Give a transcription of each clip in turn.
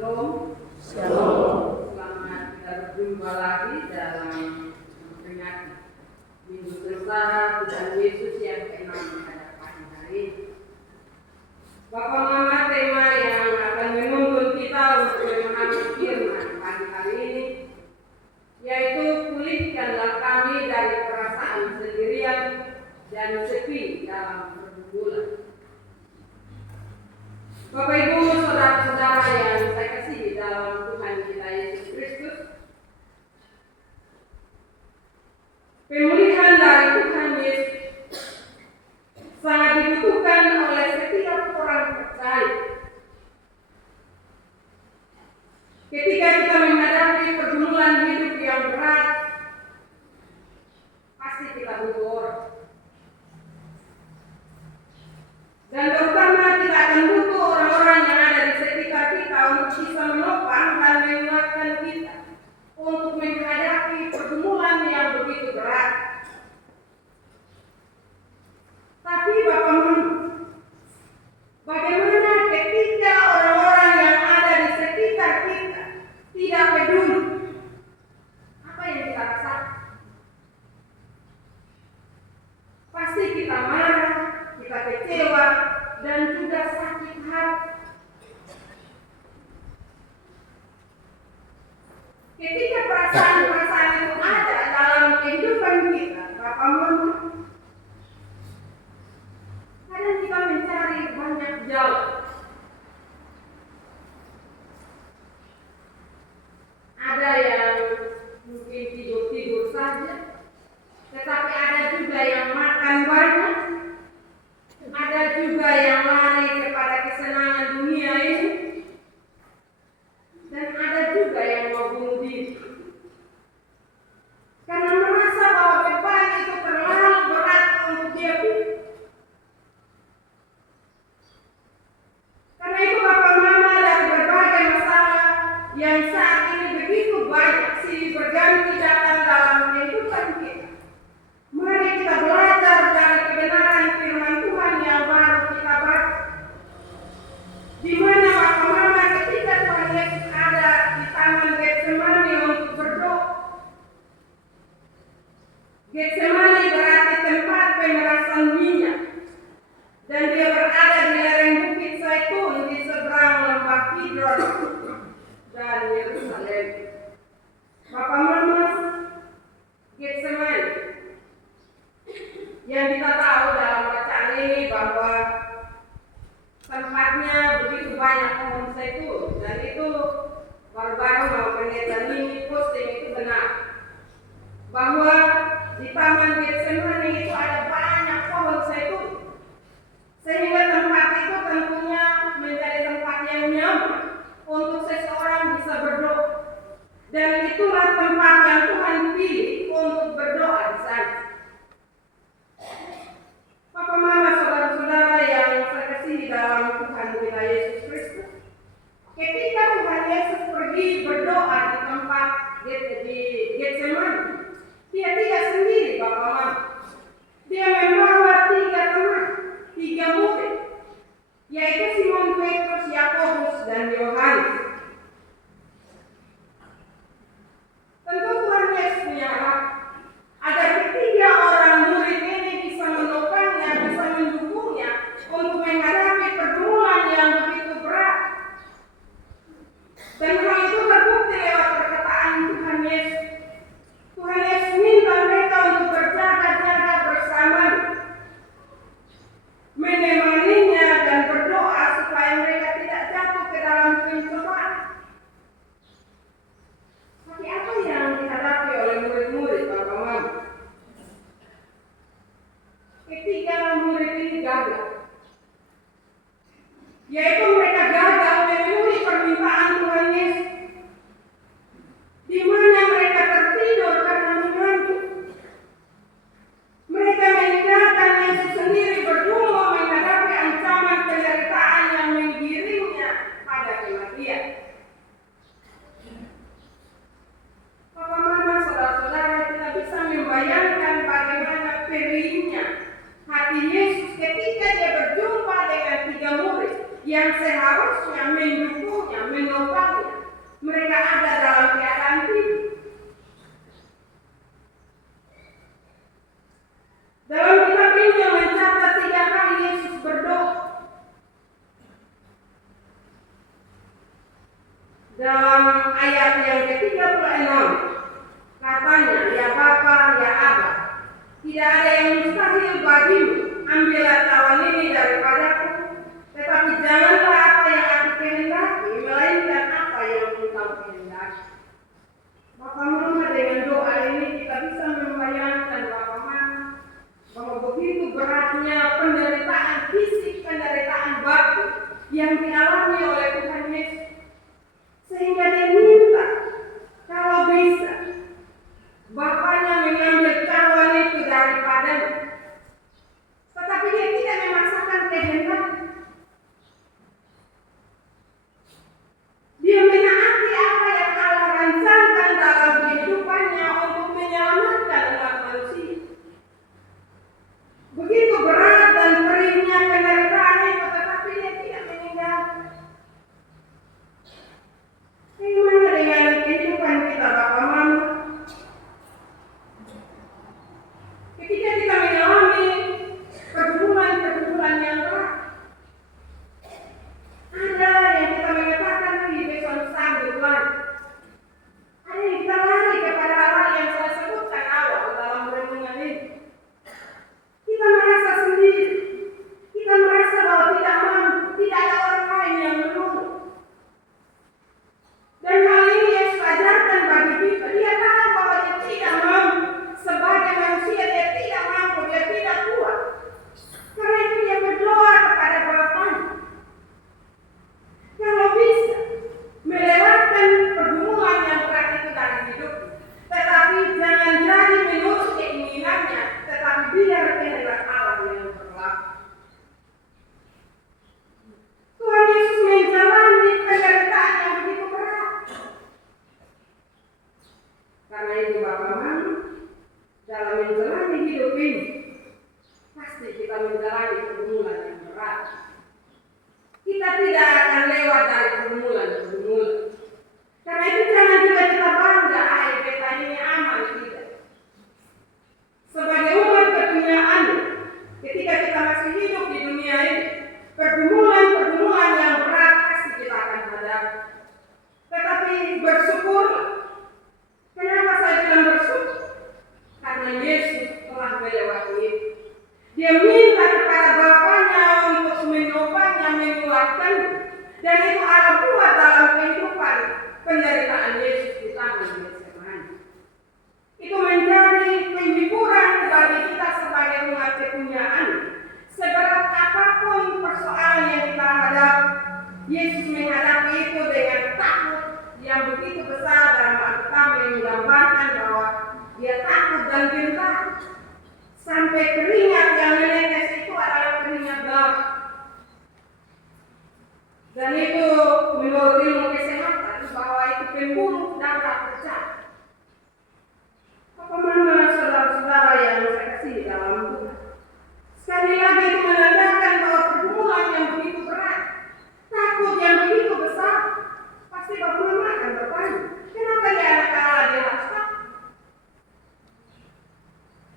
Shalom. Shalom. Selamat kita berjumpa lagi dalam memperingati Minggu Besar Tuhan Yesus yang ke-6 pada pagi hari ini. Bapak Mama, tema yang akan menuntun kita untuk memahami firman pagi hari ini, yaitu pulihkanlah kami dari perasaan sendirian dan sepi dalam pergumulan. Bapak Ibu, saudara-saudara yang saya kasihi dalam Tuhan kita Yesus Kristus, pemulihan dari Tuhan Yesus sangat dibutuhkan oleh setiap orang percaya. Ketika kita menghadapi pergumulan hidup yang berat, pasti kita butuh orang. Dan terutama kita akan butuh orang-orang yang ada di sekitar kita untuk bisa menopang dan menguatkan kita untuk menghadapi pergumulan yang begitu berat. Tapi Bapak Mama, bagaimana ketika orang-orang yang ada di sekitar kita tidak peduli? Apa yang kita rasakan? Pasti kita marah, kita kecewa, dan juga sakit hati. Ketika perasaan-perasaan itu ada dalam kehidupan kita, Bapak Mama, kadang kita mencari banyak jalan. Ada yang mungkin tidur-tidur saja, tetapi ada juga yang makan banyak. Ada juga yang lari kepada kesenangan dunia ini, dan ada juga yang mau bunuh diri karena merasa bahwa beban itu terlalu berat untuk dia pikul. Karena itu Bapak Mama, dari berbagai masalah yang saat ini begitu banyak silih berganti datang dalam kehidupan kita, mari kita belajar dari kebenaran firman Tuhan yang baru kita baca, di mana Bapak Mama ketika Tuhan Yesus ada di Taman Getsemani untuk berdoa. Getsemani berarti tempat pemerasan minyak, dan dia berada di lereng Bukit Zaitun di seberang lembah Kidron dan Yerusalem. Bapak Mama, Getsemani yang kita tahu dalam bacaan ini bahwa tempatnya begitu banyak pohon zaitun, dan itu baru-baru mau pendeta ini posting itu benar bahwa di Taman Getsemani itu ada banyak pohon zaitun, sehingga tempat itu tentunya menjadi tempat yang nyaman untuk seseorang bisa berdoa, dan itulah tempat yang Tuhan pilih untuk berdoa di sana. Bapak Mama, saudara-saudara yang saya kasihi dalam Tuhan kita Yesus Kristus, ketika Tuhan Yesus pergi berdoa di tempat di Getsemani, dia tidak sendiri, Bapak Mama. Dia membawa 3 teman, 3 murid, yaitu Simon Petrus, Yakobus, dan Yohanes. Tentu Tuhan Yesus punya harapan agar ketiga orang murid ini bisa menopangnya, bisa mendukungnya untuk menghadapi pergumulan yang begitu berat. Dan hal itu terbukti lewat perkataan Tuhan Yesus. Tuhan Yesus minta mereka untuk berjaga-jaga bersamanya, menemaninya dan berdoa supaya mereka tidak jatuh ke dalam pencobaan. Tapi apa yang dihadapi oleh murid-murid, Bapak Mama? Ketiga murid ini gagal, yaitu mereka gagal memenuhi permintaan Tuhan Yesus, di mana mereka tertidur karena mengantuk. Mereka meninggalkan Yesus sendiri berdua menghadapi ancaman penderitaan yang menggiringnya pada kematian. Bapak Mama, saudara-saudara, kita bisa membayangkan bagaimana perihnya hati Yesus ketika dia berjumpa dengan 3 murid yang seharusnya mendukungnya, menopangnya, mereka ada dalam keadaan tidur. Dalam kitab Injil mencatat 3 kali Yesus berdoa. Dalam ayat yang ke-36 katanya, ya Bapa, ya Aba, tidak ada yang mustahil bagimu, ambillah cawan ini daripadaku, tetapi janganlah apa yang aku kehendaki, melainkan apa yang engkau kehendaki. Bapak Mama, dengan doa ini kita bisa membayangkan Bapak Mama bahwa begitu beratnya penderitaan fisik, penderitaan batin yang dialami oleh Tuhan Yesus, sehingga dia minta kalau bisa Bapaknya mengambil cawan itu daripadanya. Tetapi dia tidak memaksakan kehendak. Dia menaati apa yang Allah rancangkan dalam kehidupannya untuk menyelamatkan umat manusia. Begitu berat dan perihnya penderitaan itu, tetapi dia tidak meninggalkan. Bagaimana dengan kehidupan kita, Bapak Mama? Ketika kita mengalami pergumulan yang berat, ada yang kita mengatakan di besok sambut lagi. Ada yang kita lari kepada hal yang saya sebutkan awal dalam renungan ini. Kita merasa sendiri, kita merasa bahwa tidak mampu, tidak ada orang lain yang menolong. Dan hal ini Yesus ajarkan bagi kita. Dia tahu bahwa dia tidak mampu. Sebagai manusia dia tidak mampu, dia tidak kuat. Karena itu dia berdoa kepada Bapaknya. Kalau bisa melewatkan pergumulan yang berat itu dari hidup, tetapi jangan jadi menurut keinginannya, tetapi biar kehendak Allah yang berlaku. Tuhan Yesus menjalani penderitaan yang begitu berat. Karena itu Bapak Mama, dalam menjalani hidup ini, pasti kita menjalani pergumulan yang berat. Kita tidak akan lewat dari pergumulan. Karena itu jangan juga kita bangga, kita ini aman, tidak. Sebagai umat keduniaan, ketika kita masih hidup di dunia ini, pergumulan yang berat pasti kita akan hadapi. Tetapi bersyukur. Kenapa saya bilang bersyukur? Karena Yesus telah melewati itu. Dia minta kepada Bapaknya untuk menopangnya, menguatkan, dan itu Allah buat dalam kehidupan penderitaan Yesus di taman Getsemani. Itu menjadi penghiburan bagi kita sebagai umat kepunyaan. Seberat apapun persoalan yang kita hadapi, Yesus menghadapi itu dengan takut yang begitu besar, dan kami menggambarkan bahwa dia takut dan gentar. Sampai keringat yang menetes itu adalah keringat darah. Dan itu menurut ilmu kesehatan bahwa itu pembuluh darah pecah. Apa mana saudara-saudara yang saya kasih dalam Tuhan? Sekali lagi itu menandakan bahwa pergumulan yang begitu berat, takut yang begitu besar, pasti Bapak Mama akan bertanya, kenapa dia anak Allah dia harus takut?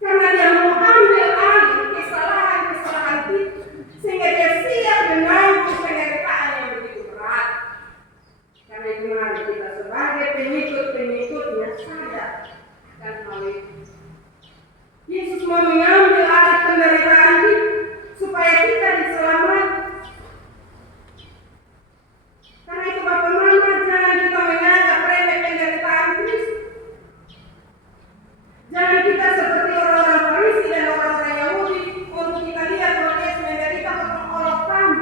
Karena dia mau ambil alih kesalahan kita, sehingga dia siap menanggung penderitaan yang begitu berat. Karena itu mari kita sebagai pengikut-pengikutnya sadar akan hal itu. Yesus mau mengambil alih penderitaan kita supaya kita diselamatkan. Karena itu Bapak Mama, jangan kita menganggap remeh penderitaan Kristus. Jangan kita seperti orang-orang Farisi dan orang-orang Yahudi untuk kita lihat bahwa Yesus menderita olok kami.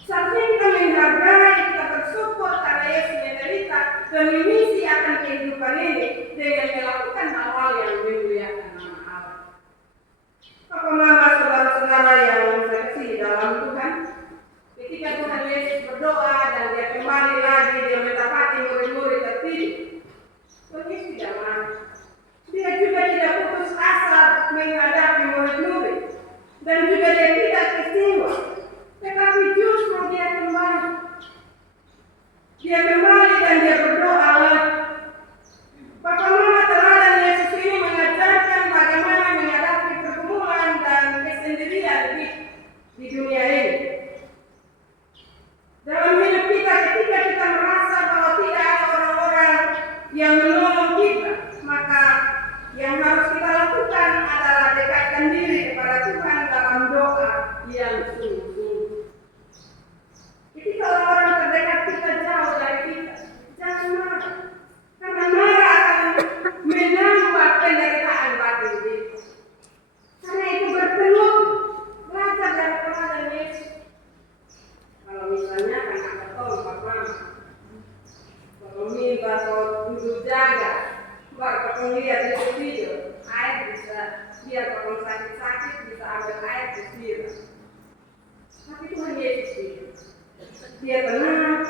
Seharusnya kita menghargai, kita bersyukur karena Yesus menderita dan mengisi akan kehidupan ini dengan melakukan hal-hal yang memuliakan nama Allah. Bapak Mama, saudara-saudara yang saya kasih dalam Tuhan, ketika Tuhan Yesus berdoa dan dia kembali lagi, dia mendapati murid-murid tertidur. Tuhan Yesus tidak marah. Dia juga tidak putus asa menghadapi murid-murid, dan juga dia tidak kecewa. di dunia ini. Dalam hidup kita, ketika kita merasa bahwa tidak ada orang-orang yang menolong kita, maka yang harus kita lakukan adalah dekatkan diri kepada Tuhan dalam doa yang sungguh-sungguh. Ketika orang-orang terdekat kita jauh dari kita, jangan marah. Karena marah akan menambah penderitaan batin kita. Karena itu bertelut, belajar dari teladan Yesus. Kalau misalnya anak ketol, Bapak, kalau minta kau duduk jaga, baru kau lihat di video, air bisa, biar kalau sakit-sakit bisa ambil air disiram. Tapi Tuhan Yesus dia tenang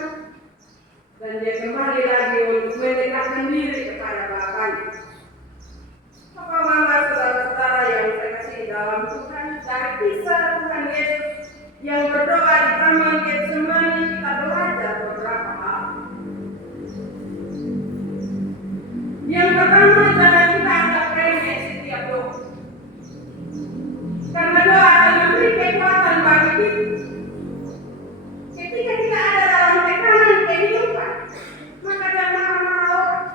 dan dia kembali lagi untuk mendekatkan diri kepada Bapaknya. Papa, Mama, saudara-saudara yang saya kasih dalam Tuhan, dari kisah Tuhan Yesus yang berdoa di Taman Getsemani, kita belajar beberapa hal. Yang pertama, jangan kita anggap remeh setiap doa. Karena doa akan memberi kekuatan bagi kita. Ketika kita ada dalam tekanan kehidupan, maka jangan marah-marah orang,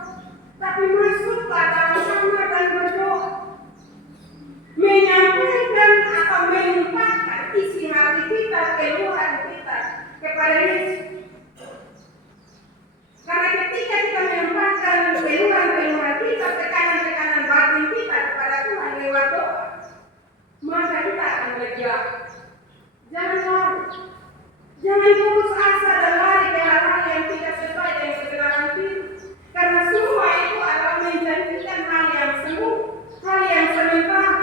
tapi masuklah dalam kamar dan berdoa, menyampaikan atau melimpahkan isi hati kita, keluhan kita kepada Yesus. Karena ketika kita melimpahkan keluhan-keluhan kita, tekanan-tekanan batin kita kepada Tuhan lewat doa, maka kita akan lega. Jangan lari. Jangan putus asa dan lari ke hal-hal yang tidak sesuai dengan kebenaran kita. Karena semua itu adalah menjanjikan hal yang semu, hal yang sementara.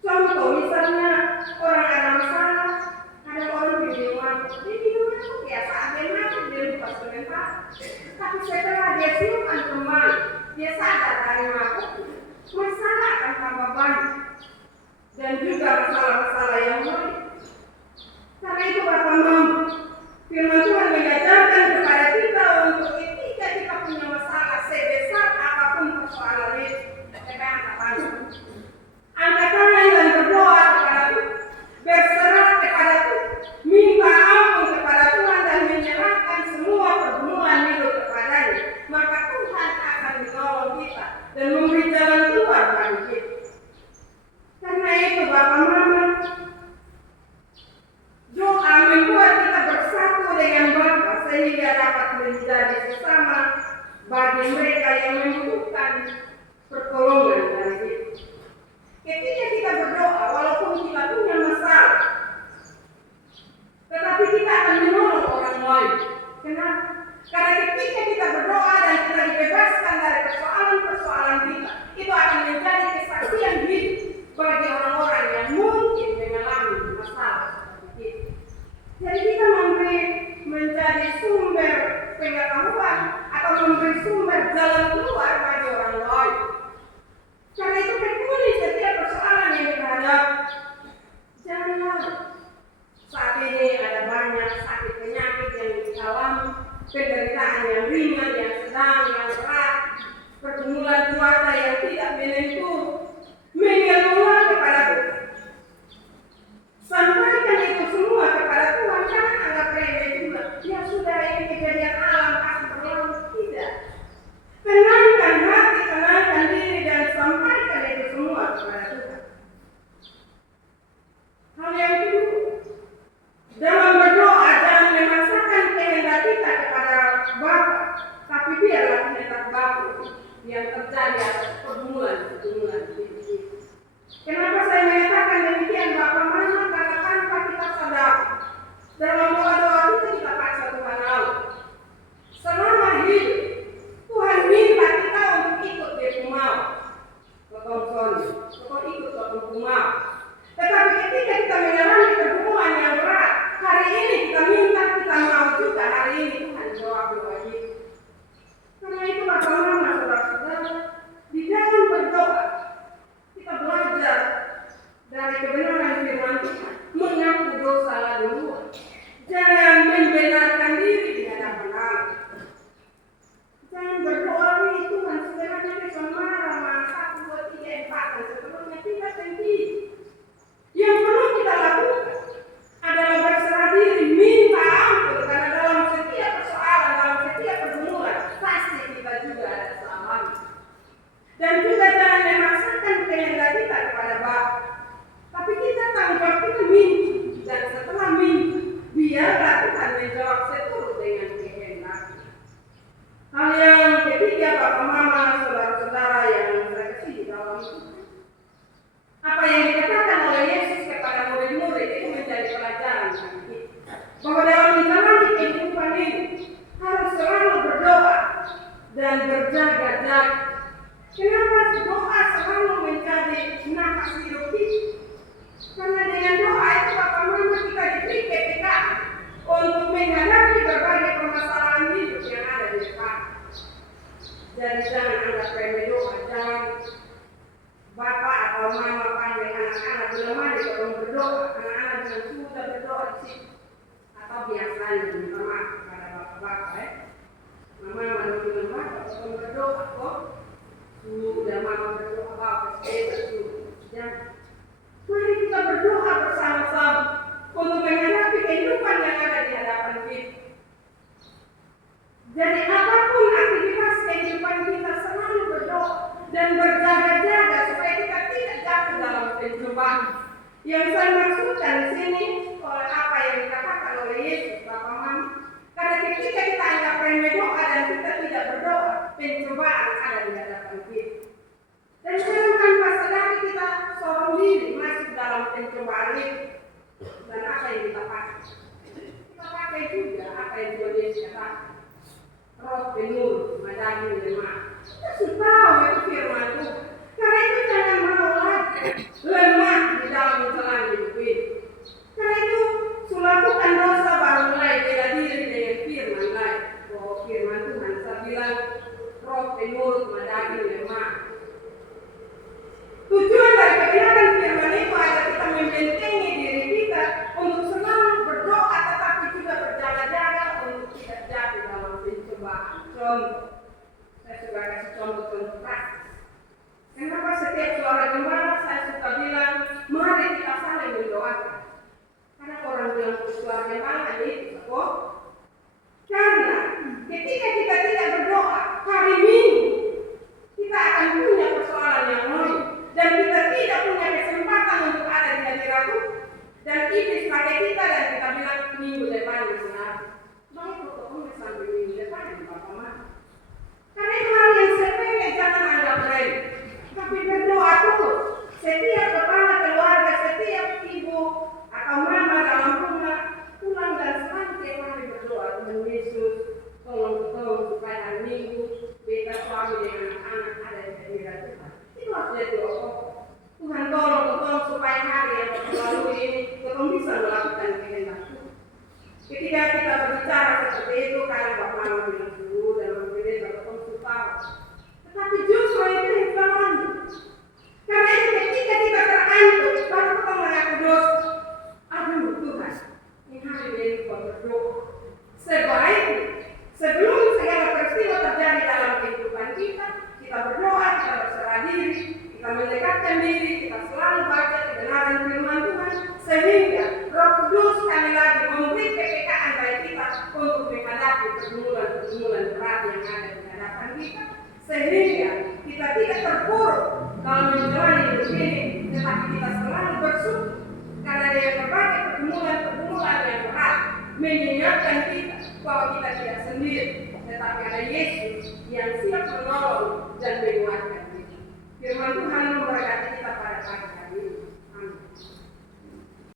Contoh misalnya orang ada masalah, ada orang di rumah biasa ada mati dia lupa sebentar. Tapi setelah dia simpan kembali, dia sadar dari mabuk, masalah akan tambah banyak dan juga masalah-masalah yang lain. Karena itu Bapak Mama, firman Tuhan mengajarkan kepada kita untuk ketika kita punya masalah sebesar apapun persoalan itu, kita angkat tangan dan berdoa kepada Tuhan, berserah kepada Tuhan, minta ampun kepada Tuhan dan menyerahkan semua pergumulan hidup kepadanya, maka Tuhan akan menolong kita dan memberi jalan keluar bagi kita. Karena itu Bapak Mama, doa membuat kita bersatu dengan Bapa sehingga dapat menjadi sesama bagi mereka yang membutuhkan pertolongan dari kita. Ketika kita berdoa, walaupun kita punya masalah, tetapi kita akan menolong orang lain. Kenapa? Karena ketika kita berdoa dan kita dibebaskan dari persoalan-persoalan kita, itu akan menjadi kesaksian hidup bagi orang-orang yang mungkin mengalami masalah. Jadi kita menjadi sumber pengetahuan atau memberi sumber jalan keluar bagi orang lain. Karena itu tekuni setiap persoalan yang dihadapi. Jangan lari. Saat ini ada banyak sakit penyakit yang dialami, penderitaan yang ringan, yang sedang, yang berat, pergumulan cuaca yang tidak menentu, mengeluh kepada Tuhan. Sampaikan itu semua kepada Tuhan, jangan anggap remeh juga. Ya sudah, ini kejadian alam akan berlalu. Tidak. Tenangkan hati, tenangkan diri dan sampaikan itu semua kepada Tuhan. Hal yang kedua, dalam berdoa jangan memaksakan kehendak kita kepada Bapa, tapi biarlah kehendak Bapa yang terjadi atas pergumulan berdoa, anak-anak dengan sudah berdoa di situ. Atau biasanya minta maaf kepada bapak-bapak mama bilang bapak kalau berdoa kok sudah mama berdoa bapak sepeda sudah. Mari kita berdoa bersama-sama untuk menghadapi kehidupan yang ada di hadapan kita. Jadi apapun aktivitas kehidupan kita selalu berdoa dan berjaga-jaga supaya kita tidak jatuh dalam pencobaan. Yang saya maksudkan di sini oleh apa yang dikatakan oleh Yesus, Bapak Mama. Karena ketika kita anggap remeh doa dan kita tidak berdoa, pencobaan ada di hadapan kita. Dan jangan tanpa sadari kita seorang diri masuk dalam pencobaan itu. Dan apa yang kita pakai? Kita pakai juga apa yang Tuhan Yesus katakan. Roh penuh, madani lemah. Kita sudah tahu itu firman Tuhan. Karena itu jangan mau lagi lemah di dalam menjalani hidup ini. Karena itu lakukan dosa baru mulai bela diri dengan firman lain. Bahwa firman Tuhan saya bilang roh penuh, madani lemah. Tujuan dari kebenaran firman itu agar kita membentengi diri kita untuk selalu berdoa tetapi juga berjaga-jaga untuk tidak jatuh dalam pencobaan. Contoh, saya suka kasih contoh-contoh praktis. Kenapa setiap suara gembala saya suka bilang, mari kita saling mendoakan. Karena orang bilang suara gembala itu kok. Karena ketika kita tidak berdoa hari Minggu, kita akan punya persoalan yang lain. Dan kita tidak punya kesempatan untuk ada di hadirat Tuhan. Dan iblis pakai kita dan kita bilang minggu depan misalnya. Baik pokoknya sampai minggu depan Bapak Mama. Karena itu hal yang sepele jangan anggap remeh. Tapi berdoa terus. Setiap kepala keluarga, setiap ibu atau mama dalam rumah pulang dan selalu tiap hari berdoa Tuhan Yesus. Tolong supaya hari Minggu beta suami dengan anak-anak ada di hadirat Tuhan. Itu harus jadi doa. Tuhan tolong supaya hari yang lalu ini kita bisa melakukan kehendak Tuhan. Ketika kita berbicara seperti itu, karena Bapak Mama bilang dulu dalam gereja Bapak suka. Tetapi justru itu yang terlalu. Karena itu ketika kita terantuk, baru kita mengaku dosa. Aduh Tuhan, ini hari ini kita berdoa. Sebaiknya sebelum segala peristiwa terjadi dalam kehidupan kita berdoa, kita berserah diri, kita mendekatkan diri, kita selalu baca kebenaran firman Tuhan, sehingga Roh Kudus sekali lagi memberi kepekaan bagi kita untuk menghadapi pergumulan berat yang ada di hadapan kita, sehingga kita tidak terpuruk dalam menjalani hidup ini, tetapi kita selalu bersyukur karena dengan berbagai pergumulan yang berat mengingatkan kita bahwa kita tidak sendiri, tetapi ada Yesus yang siap menolong dan menguatkan kita. Firman Tuhan memberkati